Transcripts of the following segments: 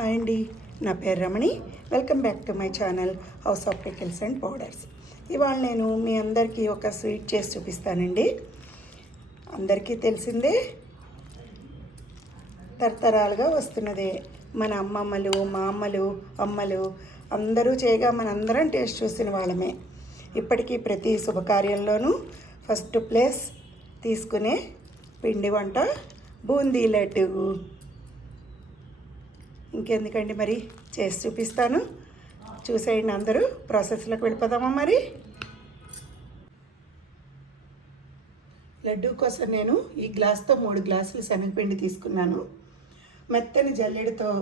Hi అండి, నా పేరు Ramani. Welcome back to my channel house of pickles and powders. ఇవాళ నేను మీ అందరికీ ఒక స్వీట్ చేసి చూపిస్తానండి. అందరికీ తెలిసిందే, తరతరాలుగా వస్తున్నదే. మన అమ్మమ్మలు, మా అమ్మలు అందరూ చేయగా మనందరం టేస్ట్ చూసిన వాళ్ళమే. ఇప్పటికీ ప్రతి శుభకార్యంలోనూ ఫస్ట్ ప్లేస్ తీసుకునే పిండి వంట బూందీ లడ్డు. ఇంకెందుకండి, మరి చేసి చూపిస్తాను, చూసేయండి. అందరూ ప్రాసెస్లోకి వెళ్ళిపోదామా. మరి లడ్డు కోసం నేను ఈ గ్లాస్తో 3 గ్లాసులు శనగపిండి తీసుకున్నాను. మెత్తని జల్లెడతో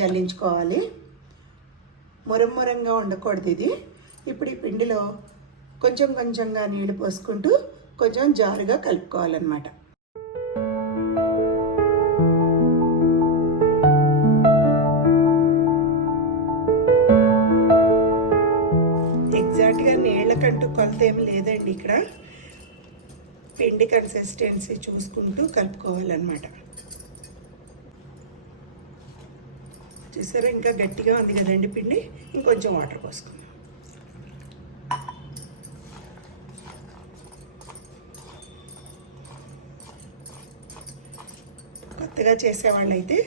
జల్లించుకోవాలి, మురంగా ఉండకూడదు ఇది. ఇప్పుడు ఈ పిండిలో కొంచెంగా నీళ్లు పోసుకుంటూ కొంచెం జారుగా కలుపుకోవాలన్నమాట. ఎగ్జాక్ట్గా నీళ్ళకంటూ కొలత ఏమి లేదండి. ఇక్కడ పిండి కన్సిస్టెన్సీ చూసుకుంటూ కలుపుకోవాలన్నమాట. చూసారా, ఇంకా గట్టిగా ఉంది కదండి పిండి. ఇంకొంచెం వాటర్ పోసుకుందాం. కొత్తగా చేసేవాళ్ళు అయితే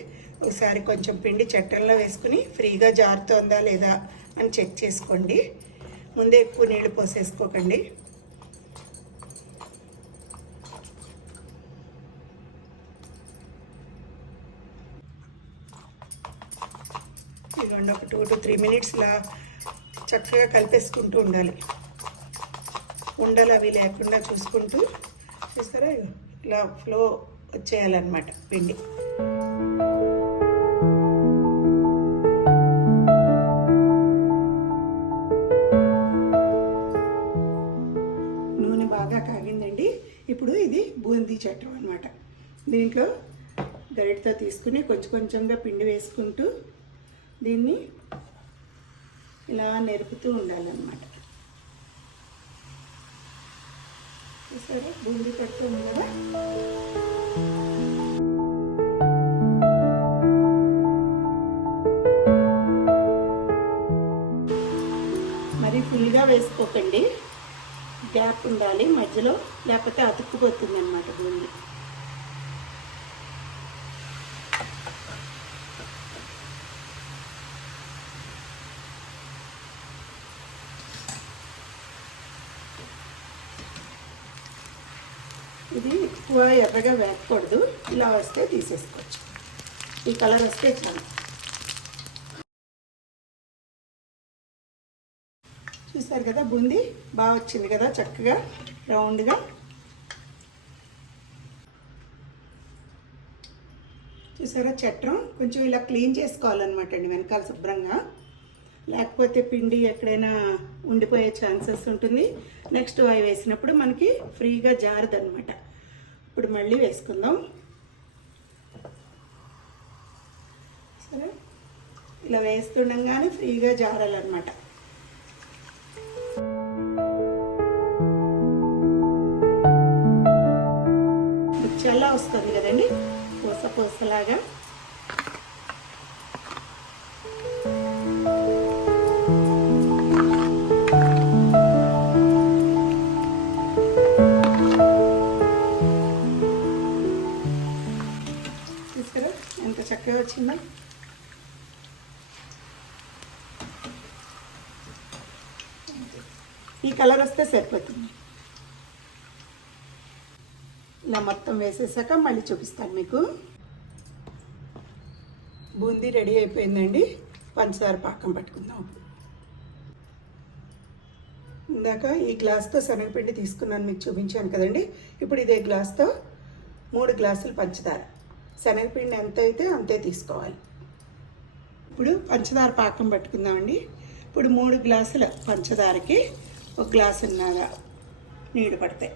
ఒకసారి కొంచెం పిండి చట్టంలో వేసుకుని ఫ్రీగా జారుతోందా లేదా అని చెక్ చేసుకోండి. ముందే ఎక్కువ నీళ్ళు పోసేసుకోకండి. ఇదిగోండి, ఒక 2 to 3 minutes ఇలా చక్కగా కలిపేసుకుంటూ ఉండాలి. ఉండలు అవి లేకుండా చూసుకుంటూ, చూస్తారా, ఇలా ఫ్లో వచ్చేయాలన్నమాట పిండి. నూనె బాగా కాగిందండి. ఇప్పుడు ఇది బూందీ చట్టం అన్నమాట. దీంట్లో గరిటతో తీసుకుని కొంచెంగా పిండి వేసుకుంటూ దీన్ని ఇలా నెరుపుతూ ఉండాలన్నమాట. సరే, బూందీ పడుతూ ఉంది కదా. మరి ఫుల్గా వేసుకోకండి, గ్యాప్ ఉండాలి మధ్యలో, లేకపోతే అతుక్కుపోతుంది అన్నమాట బూందీ. ఇది ఎక్కువ ఎర్రగా వేయకూడదు, ఇలా వస్తే తీసేసుకోవచ్చు. ఈ కలర్ వస్తే చాలు. చూసారు కదా, బూందీ బాగా వచ్చింది కదా, చక్కగా రౌండ్గా. చూసారా, చట్రం కొంచెం ఇలా క్లీన్ చేసుకోవాలన్నమాట అండి వెనకాల శుభ్రంగా, లేకపోతే పిండి ఎక్కడైనా ఉండిపోయే ఛాన్సెస్ ఉంటుంది. నెక్స్ట్ అవి వేసినప్పుడు మనకి ఫ్రీగా జారదన్నమాట. ఇప్పుడు మళ్ళీ వేసుకుందాం. సరే, ఇలా వేస్తుండగానే ఫ్రీగా జారాలన్నమాట. చల్ల వస్తుంది కదండి, పూసలాగా. చూసారా ఎంత చక్కగా వచ్చిందో. ఈ కలర్ వస్తే సరిపోతుంది. ఇలా మొత్తం వేసేసాక మళ్ళీ చూపిస్తాను మీకు. బూందీ రెడీ అయిపోయిందండి. పంచదార పాకం పట్టుకుందాం. ఇందాక ఈ గ్లాస్తో శనగపిండి తీసుకున్నాను, మీకు చూపించాను కదండి. ఇప్పుడు ఇదే గ్లాస్తో 3 గ్లాసులు పంచదార. శనగపిండి ఎంత అయితే అంతే తీసుకోవాలి. ఇప్పుడు పంచదార పాకం పట్టుకుందామండి. ఇప్పుడు 3 గ్లాసుల పంచదారకి 1 గ్లాసున్నర నీళ్ళు పడతాయి.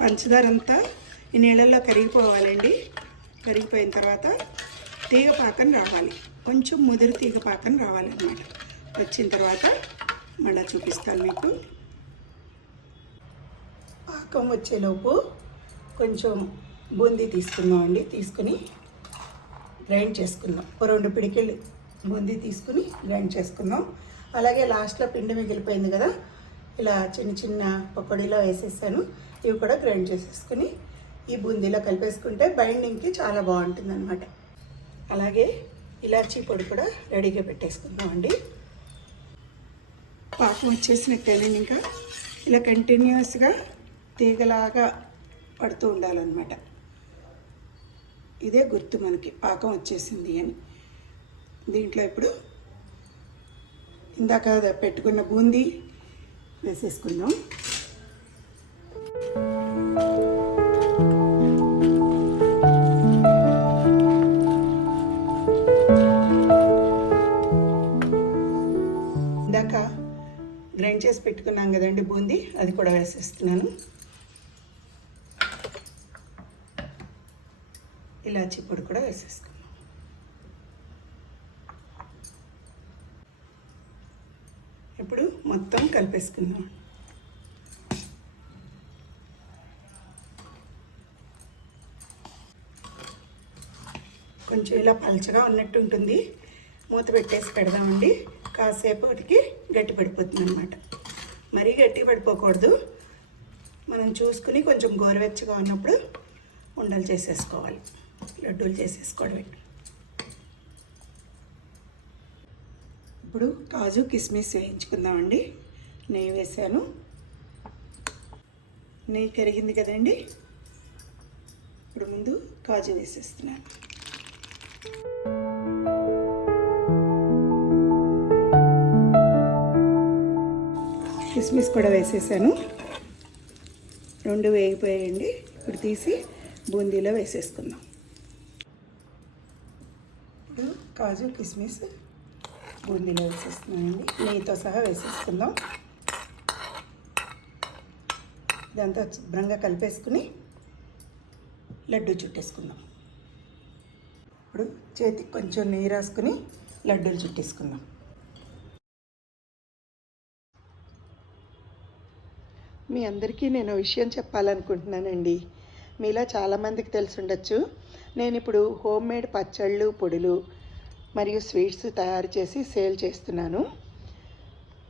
పంచదార అంతా ఈ నీళ్ళల్లో కరిగిపోవాలండి. కరిగిపోయిన తర్వాత తీగ పాకం రావాలి, కొంచెం ముదురు తీగ పాకం రావాలన్నమాట. వచ్చిన తర్వాత మళ్ళీ చూపిస్తాను మీకు. పాకం వచ్చేలోపు కొంచెం బూందీ తీసుకుందామండి. తీసుకుని గ్రైండ్ చేసుకుందాం. 2 పిడికిళ్ళు బూందీ తీసుకుని గ్రైండ్ చేసుకుందాం. అలాగే లాస్ట్లో పిండి మిగిలిపోయింది కదా, ఇలా చిన్న చిన్న పకోడీలో వేసేసాను. ఇవి కూడా గ్రైండ్ చేసేసుకుని ఈ బూందీలో కలిపేసుకుంటే బైండింగ్కి చాలా బాగుంటుంది అన్నమాట. అలాగే ఇలాచీ పొడి కూడా రెడీగా పెట్టేసుకుందామండి. పాకం వచ్చేసినట్టేనండి. ఇంకా ఇలా కంటిన్యూస్గా తీగలాగా పడుతూ ఉండాలన్నమాట. ఇదే గుర్తు మనకి పాకం వచ్చేసింది అని. దీంట్లో ఇప్పుడు ఇందాక పెట్టుకున్న బూందీ వేసేసుకుందాం. ఇందాక గ్రైండ్ చేసి పెట్టుకున్నాం కదండి బూందీ, అది కూడా వేసేస్తున్నాను. ఇలాచీ పొడి కూడా వేసేసుకున్నాం. ఇప్పుడు మొత్తం కలిపేసుకుందాం. కొంచెం ఇలా పలచగా ఉన్నట్టు ఉంటుంది. మూత పెట్టేసి పెడదామండి. కాసేపటికి గట్టి పడిపోతుంది అన్నమాట. మరీ గట్టి పడిపోకూడదు. మనం చూసుకుని కొంచెం గోరువెచ్చగా ఉన్నప్పుడు ఉండలు చేసేసుకోవాలి, లడ్డూలు చేసేసుకోవడమే. ఇప్పుడు కాజు కిస్మిస్ వేయించుకుందామండి. నెయ్యి వేసాను. నెయ్యి కరిగింది కదండి. ఇప్పుడు ముందు కాజు వేసేస్తున్నాను. కిస్మిస్ కూడా వేసేసాను. 2 వేగిపోయాయండి. ఇప్పుడు తీసి బూందీలో వేసేసుకుందాం. ఇప్పుడు కాజు కిస్మిస్ బూందీలో వేసేస్తున్నానండి. నెయ్యితో సహా వేసేసుకుందాం. ఇదంతా శుభ్రంగా కలిపేసుకుని లడ్డు చుట్టేసుకుందాం. ఇప్పుడు చేతికి కొంచెం నెయ్యి రాసుకుని లడ్డూలు చుట్టేసుకుందాం. మీ అందరికీ నేను విషయం చెప్పాలనుకుంటున్నానండి. మీలో చాలామందికి తెలిసి ఉండొచ్చు, నేను ఇప్పుడు హోమ్మేడ్ పచ్చళ్ళు, పొడులు మరియు స్వీట్స్ తయారు చేసి సేల్ చేస్తున్నాను.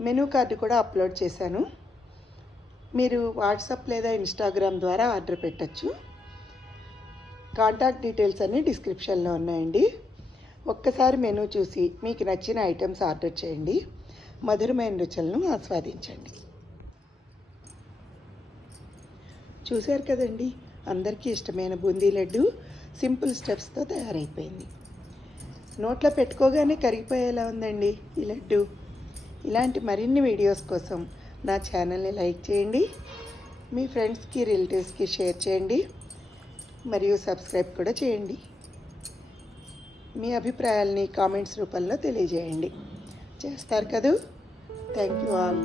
మెనూ కార్డు కూడా అప్లోడ్ చేశాను. మీరు వాట్సాప్ లేదా ఇన్స్టాగ్రామ్ ద్వారా ఆర్డర్ పెట్టచ్చు. కాంటాక్ట్ డీటెయిల్స్ అన్నీ డిస్క్రిప్షన్లో ఉన్నాయండి. ఒక్కసారి మెనూ చూసి మీకు నచ్చిన ఐటమ్స్ ఆర్డర్ చేయండి. మధురమైన రుచులను ఆస్వాదించండి. చూశారు కదండి, అందరికీ ఇష్టమైన బూందీ లడ్డు సింపుల్ స్టెప్స్తో తయారైపోయింది. నోట్లో పెట్టుకోగానే కరిగిపోయేలా ఉందండి ఈ లడ్డు. ఇలాంటి మరిన్ని వీడియోస్ కోసం నా ఛానల్ని లైక్ చేయండి, మీ ఫ్రెండ్స్కి, రిలేటివ్స్కి షేర్ చేయండి, మరియు సబ్స్క్రైబ్ కూడా చేయండి. మీ అభిప్రాయాల్ని కామెంట్స్ రూపంలో తెలియజేయండి. చేస్తారు కదూ. Thank you all.